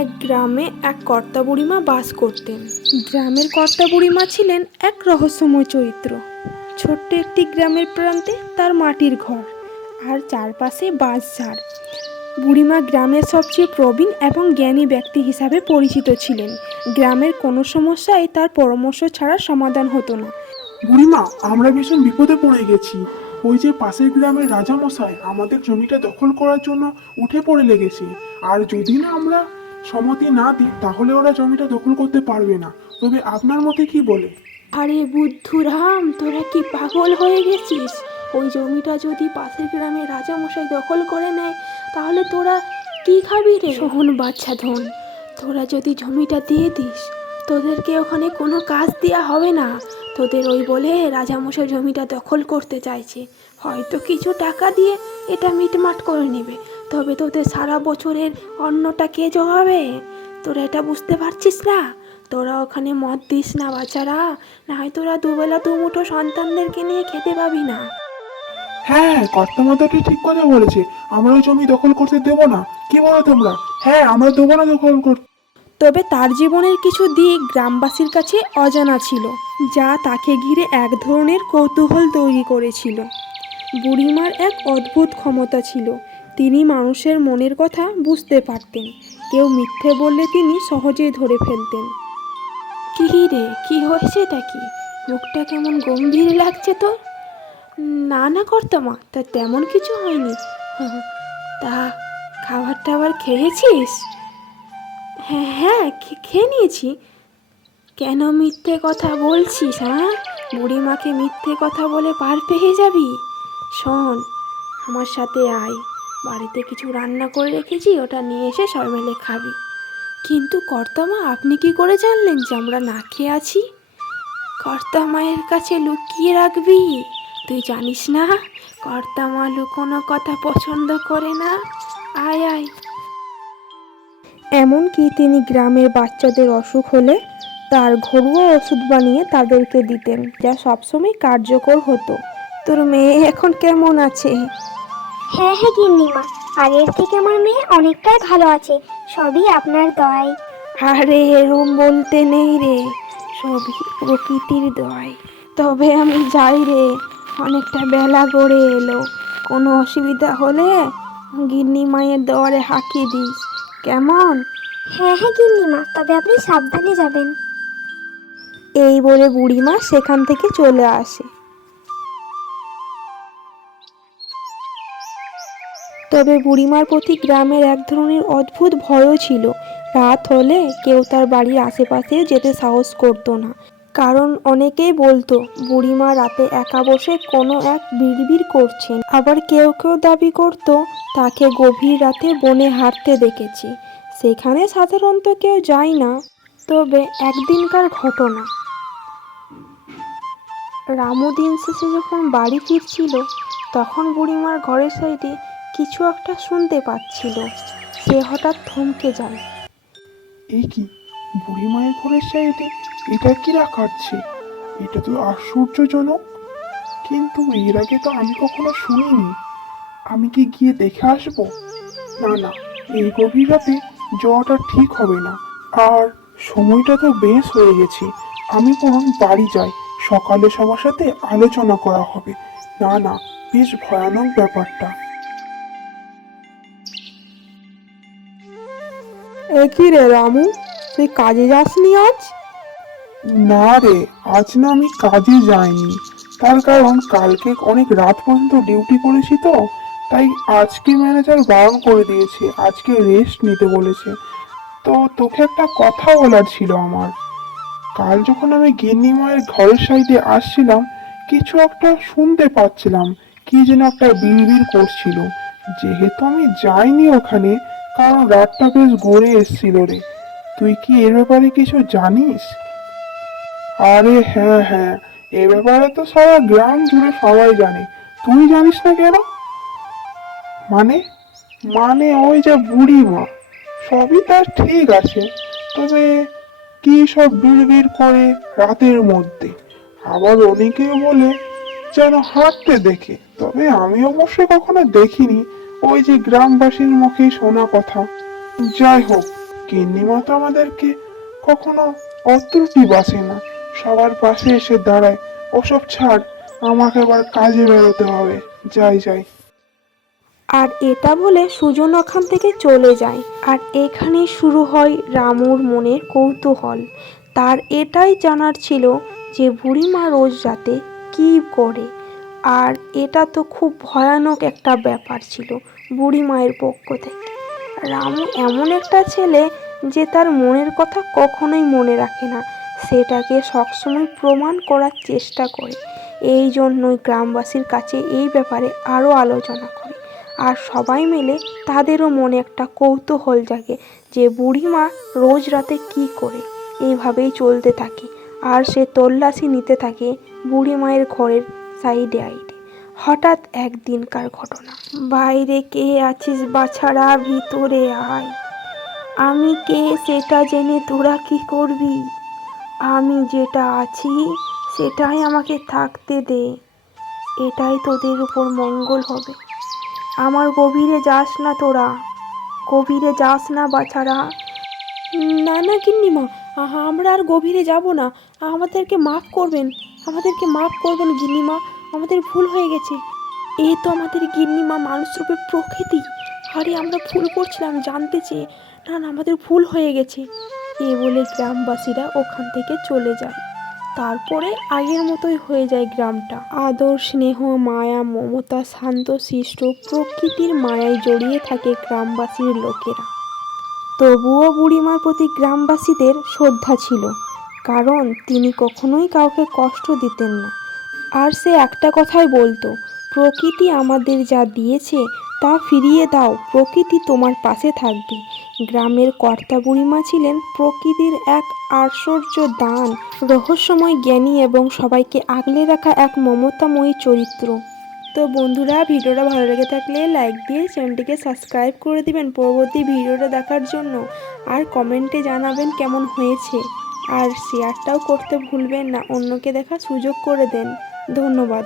এক গ্রামে এক কর্তা বুড়িমা বাস করতেন। গ্রামের কর্তা বুড়িমা ছিলেন এক রহস্যময় চরিত্র। ছোট্ট একটি গ্রামের প্রান্তে তার মাটির ঘর আর চারপাশে বাঁশঝাড়। বুড়িমা গ্রামের সবচেয়ে প্রবীণ এবং জ্ঞানী ব্যক্তি হিসাবে পরিচিত ছিলেন। গ্রামের কোনো সমস্যাই তার পরামর্শ ছাড়া সমাধান হতো না। বুড়িমা, আমরা ভীষণ বিপদে পড়ে গেছি। ওই যে পাশের গ্রামের রাজামশাই আমাদের জমিটা দখল করার জন্য উঠে পড়ে লেগেছে। আর যদি না আমরা সম্মতি না দিই তাহলে ওরা জমিটা দখল করতে পারবে না। তবে আপনার মতে কি বলে? আরে বুদ্ধুরাম, তোরা কি পাগল হয়ে গেছিস? ওই জমিটা যদি পাশের গ্রামের রাজামশাই দখল করে নেয় তাহলে তোরা কি খাবি রে? শোন বাচ্চা ধন, তোরা যদি জমিটা দিয়ে দিস তোদেরকে ওখানে কোনো কাজ দেওয়া হবে না। তোদের ওই বলে রাজামশাই জমিটা দখল করতে চাইছে। হয়তো কিছু টাকা দিয়ে এটা মিটমাট করে নেবে, তবে তোদের সারা বছরের অন্নটা কে জোগাবে? তোরা এটা বুঝতে পারছিস না? তোরা ওখানে মদ দিস না বাচ্চারা, না হয় তোরা দুবেলা দুমুঠো সন্তানদেরকে নিয়ে খেতে পাবি না। হ্যাঁ, কর্তামাতাটি ঠিক কথা বলেছে। আমরা ওই জমি দখল করতে দেবো না। কি বলো তোমরা? হ্যাঁ, আমরা দেবো না দখল করতে। তবে তার জীবনের কিছু দিক গ্রামবাসীর কাছে অজানা ছিল, যা তাকে ঘিরে এক ধরনের কৌতূহল তৈরি করেছিল। বুড়িমার এক অদ্ভুত ক্ষমতা ছিল। তিনি মানুষের মনের কথা বুঝতে পারতেন। কেউ মিথ্যে বললে তিনি সহজেই ধরে ফেলতেন। কি রে, কি হয়েছে? এটা কি? মুখটা কেমন গম্ভীর লাগছে তোর? না না কর্তামা, তা তেমন কিছু হয়নি। তা খাবার টাবার খেয়েছিস? হ্যাঁ হ্যাঁ, খেয়ে নিয়েছি। কেন মিথ্যে কথা বলছিস? হ্যাঁ, বুড়িমাকে মিথ্যে কথা বলে পার পেয়ে যাবি? শোন, আমার সাথে আয়, বাড়িতে কিছু রান্না করে রেখেছি, ওটা নিয়ে এসে সবাই মিলে খাবি। কিন্তু কর্তামা, আপনি কি করে জানলেন যে আমরা না খেয়ে আছি? কর্তামায়ের কাছে লুকিয়ে রাখবি? তুই জানিস না কর্তামা লুকোনো কথা পছন্দ করে না। আয় আয়। এমনকি তিনি গ্রামের বাচ্চাদের অসুখ হলে তার ঘরোয়া ওষুধ বানিয়ে তাদেরকে দিতেন, যা সবসময় কার্যকর হতো। তোর মেয়ে এখন কেমন আছে? হ্যাঁ হ্যাঁ গিন্নিমা, আগের থেকে আমার মেয়ে অনেকটাই ভালো আছে, সবই আপনার দয়ায়। আরে এরম বলতে নেই রে, সবই প্রকৃতির দয়। তবে আমি যাই রে, অনেকটা বেলা গড়ে এলো। কোনো অসুবিধা হলে গিন্নি মায়ের দেওয়ারে হাঁকি দিস, কেমন? হ্যাঁ হ্যাঁ গিন্নিমা, তবে আপনি সাবধানে যাবেন। এই বলে বুড়িমা সেখান থেকে চলে আসে। তবে বুড়িমার প্রতি গ্রামের এক ধরনের অদ্ভুত ভয়ও ছিল। রাত হলে কেউ তার বাড়ির আশেপাশে যেতে সাহস করতো না, কারণ অনেকেই বলতো বুড়িমা রাতে একা বসে কোনো এক বিড়বিড় করছেন। আবার কেউ কেউ দাবি করতো তাকে গভীর রাতে বনে হাঁটতে দেখেছি। সেখানে সাধারণত কেউ যায় না। তবে একদিনকার ঘটনা, রামু দিন শেষে যখন বাড়ি ফিরছিল তখন বুড়িমার ঘরের সাইডে কিছু একটা শুনতে পাচ্ছিল। সে হঠাৎ থমকে যায়। এই কি, বুড়ি মায়ের ঘরের সাইডে এটা কি রাখাচ্ছে? এটা তো আশ্চর্যজনক। কিন্তু এর আগে তো আমি কখনো শুনিনি। আমি কি গিয়ে দেখে আসবো? না না, এই গভীর রাতে যাওয়াটা ঠিক হবে না। আর সময়টা তো বেশ হয়ে গেছে। আমি বরং বাড়ি যাই, সকালে সবার সাথে আলোচনা করা হবে। না না, বেশ ভয়ানক ব্যাপারটা। একই রে রামু, তুই কাজে যাসনি আজ? না রে, আজ না আমি কাজে যাইনি। তার কারণ কালকে অনেক রাত পর্যন্ত ডিউটি করেছি তো, তাই আজকে ম্যানেজার বারণ করে দিয়েছে, আজকে রেস্ট নিতে বলেছে। তো তোকে একটা কথা বলার ছিল আমার। কাল যখন আমি গিন্নি মায়ের ঘরের সাইডে আসছিলাম, কিছু একটা শুনতে পাচ্ছিলাম, কি যেন একটা বিড়বিড় করছিল। যেহেতু আমি যাইনি ওখানে, কারণ রাতটা বেশ গড়ে এসছিল রে। তুই কি এর ব্যাপারে কিছু জানিস? আরে হ্যাঁ হ্যাঁ, এ ব্যাপারে তো সারা গ্রাম জুড়ে সবাই জানে। তুই জানিস না কেন? মানে মানে ওই যে বুড়ি মা, সবই তার ঠিক আছে, তবে কি সব বিড়বিড় করে রাতের মধ্যে। আবার অনেকে বলে যেন হাঁটতে দেখে, তবে আমি অবশ্য কখনো দেখিনি। ওই যে গ্রামবাসীর মুখেই শোনা কথা। যাই হোক, গিন্নিমা তো আমাদেরকে কখনো অত্রুটি বাসে না, সবার পাশে এসে দাঁড়ায়। ওসব ছাড়, আমাকে আবার কাজে বেরোতে হবে। যাই যাই। আর এটা বলে সুজন ওখান থেকে চলে যায়। আর এখানেই শুরু হয় রামুর মনের কৌতূহল। তার এটাই জানার ছিল যে বুড়িমা রোজ রাতে কী করে। আর এটা তো খুব ভয়ানক একটা ব্যাপার ছিল বুড়িমায়ের পক্ষ থেকে। রামু এমন একটা ছেলে যে তার মনের কথা কখনোই মনে রাখে না, সেটাকে সবসময় প্রমাণ করার চেষ্টা করে। এই জন্যই গ্রামবাসীর কাছে এই ব্যাপারে আরও আলোচনা করে। আর সবাই মিলে তাদেরও মনে একটা কৌতূহল জাগে যে বুড়িমা রোজ রাতে কী করে। এইভাবেই চলতে থাকে। আর সে তল্লাশি নিতে থাকে বুড়িমায়ের ঘরের সাইডে আইডে। হঠাৎ একদিনকার ঘটনা। বাইরে কে আছিস বাছারা, ভিতরে আয়। আমি কে সেটা জেনে তোরা কি করবি? আমি যেটা আছি সেটাই আমাকে থাকতে দে। এটাই তোদের উপর মঙ্গল হবে। আমার গভীরে যাস না তোরা, গভীরে যাস না বাছারা। না না গিন্নিমা, আমরা আর গভীরে যাব না। আমাদেরকে মাফ করবেন, আমাদেরকে মাফ করবেন গিন্নিমা, আমাদের ভুল হয়ে গেছে। এ তো আমাদের গিন্নিমা মানুষরূপে প্রকৃতি। আরে আমরা ভুল করছিলাম জানতে চেয়ে। না না, আমাদের ভুল হয়ে গেছে। এ বলে গ্রামবাসীরা ওখান থেকে চলে যায়। তারপরে আগের মতোই হয়ে যায় গ্রামটা। আদর, স্নেহ, মায়া, মমতা, শান্তশিষ্ট প্রকৃতির মায়ায় জড়িয়ে থাকে গ্রামবাসীর লোকেরা। তবুও বুড়িমার প্রতি গ্রামবাসীদের শ্রদ্ধা ছিল, কারণ তিনি কখনোই কাউকে কষ্ট দিতেন না। আর সে একটা কথাই বলতো, প্রকৃতি আমাদের যা দিয়েছে তা ফিরিয়ে দাও, প্রকৃতি তোমার পাশে থাকবে। গ্রামের কর্তা বুড়িমা ছিলেন প্রকৃতির এক আশ্চর্য দান, রহস্যময় জ্ঞানী এবং সবাইকে আগলে রাখা এক মমতাময়ী চরিত্র। তো বন্ধুরা, ভিডিওটা ভালো লেগে থাকলে লাইক দিয়ে চ্যানেলটিকে সাবস্ক্রাইব করে দিবেন পরবর্তী ভিডিওটা দেখার জন্য। আর কমেন্টে জানাবেন কেমন হয়েছে। আর শেয়ারটাও করতে ভুলবেন না, অন্যকে দেখার সুযোগ করে দেন। ধন্যবাদ।